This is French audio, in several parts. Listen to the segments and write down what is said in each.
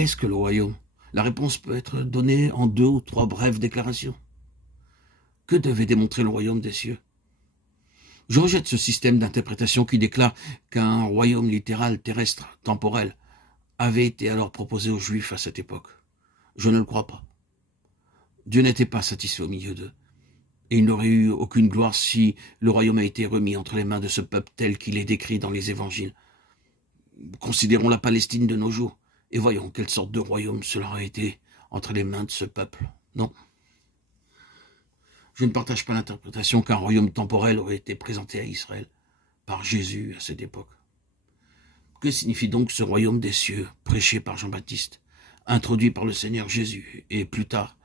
Qu'est-ce que le royaume? La réponse peut être donnée en 2 ou 3 brèves déclarations. Que devait démontrer le royaume des cieux? Je rejette ce système d'interprétation qui déclare qu'un royaume littéral, terrestre, temporel, avait été alors proposé aux Juifs à cette époque. Je ne le crois pas. Dieu n'était pas satisfait au milieu d'eux. Et il n'aurait eu aucune gloire si le royaume a été remis entre les mains de ce peuple tel qu'il est décrit dans les évangiles. Considérons la Palestine de nos jours et voyons quelle sorte de royaume cela a été entre les mains de ce peuple. Non. Je ne partage pas l'interprétation qu'un royaume temporel aurait été présenté à Israël par Jésus à cette époque. Que signifie donc ce royaume des cieux, prêché par Jean-Baptiste, introduit par le Seigneur Jésus et plus tard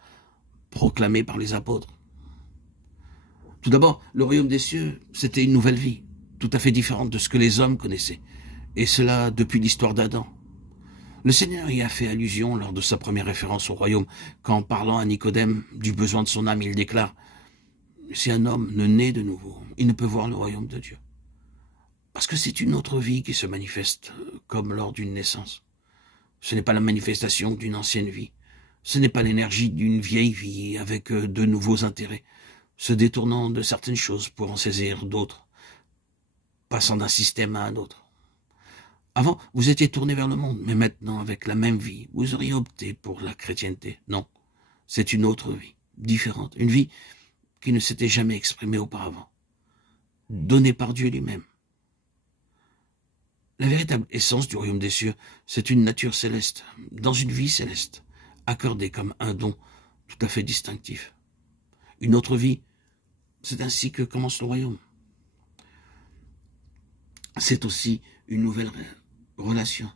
proclamé par les apôtres? Tout d'abord, le royaume des cieux, c'était une nouvelle vie, tout à fait différente de ce que les hommes connaissaient, et cela depuis l'histoire d'Adam. Le Seigneur y a fait allusion lors de sa première référence au royaume, quand parlant à Nicodème du besoin de son âme, il déclare « Si un homme ne naît de nouveau, il ne peut voir le royaume de Dieu. » Parce que c'est une autre vie qui se manifeste comme lors d'une naissance. Ce n'est pas la manifestation d'une ancienne vie. Ce n'est pas l'énergie d'une vieille vie avec de nouveaux intérêts, se détournant de certaines choses pour en saisir d'autres, passant d'un système à un autre. Avant, vous étiez tourné vers le monde, mais maintenant, avec la même vie, vous auriez opté pour la chrétienté. Non, c'est une autre vie, différente, une vie qui ne s'était jamais exprimée auparavant, donnée par Dieu lui-même. La véritable essence du royaume des cieux, c'est une nature céleste, dans une vie céleste, accordée comme un don tout à fait distinctif. Une autre vie, c'est ainsi que commence le royaume. C'est aussi une nouvelle relation,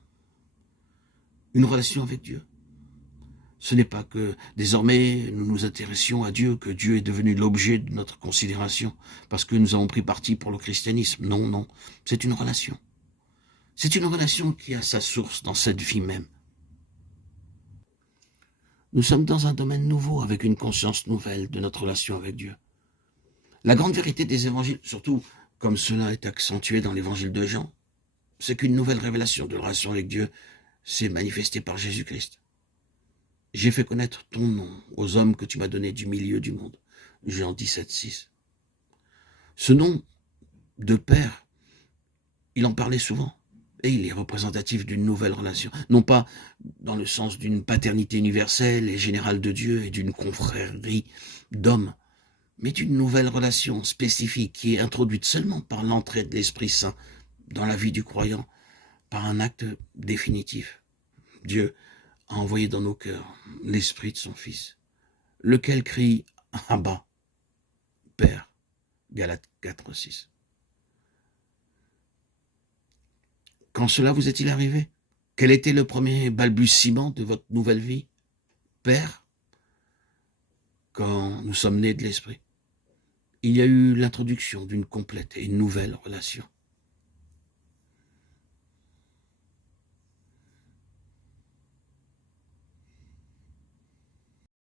une relation avec Dieu. Ce n'est pas que désormais nous nous intéressions à Dieu, que Dieu est devenu l'objet de notre considération, parce que nous avons pris parti pour le christianisme. Non, non, c'est une relation. C'est une relation qui a sa source dans cette vie même. Nous sommes dans un domaine nouveau, avec une conscience nouvelle de notre relation avec Dieu. La grande vérité des évangiles, surtout comme cela est accentué dans l'évangile de Jean, c'est qu'une nouvelle révélation de la relation avec Dieu s'est manifestée par Jésus-Christ. J'ai fait connaître ton nom aux hommes que tu m'as donnés du milieu du monde. Jean 17, 6. Ce nom de Père, il en parlait souvent. Et il est représentatif d'une nouvelle relation. Non pas dans le sens d'une paternité universelle et générale de Dieu et d'une confrérie d'hommes, mais d'une nouvelle relation spécifique qui est introduite seulement par l'entrée de l'Esprit Saint dans la vie du croyant, par un acte définitif. Dieu a envoyé dans nos cœurs l'Esprit de son Fils, lequel crie « Abba, Père » Galates 4, 6. Quand cela vous est-il arrivé? Quel était le premier balbutiement de votre nouvelle vie? Père, quand nous sommes nés de l'Esprit, il y a eu l'introduction d'une complète et nouvelle relation.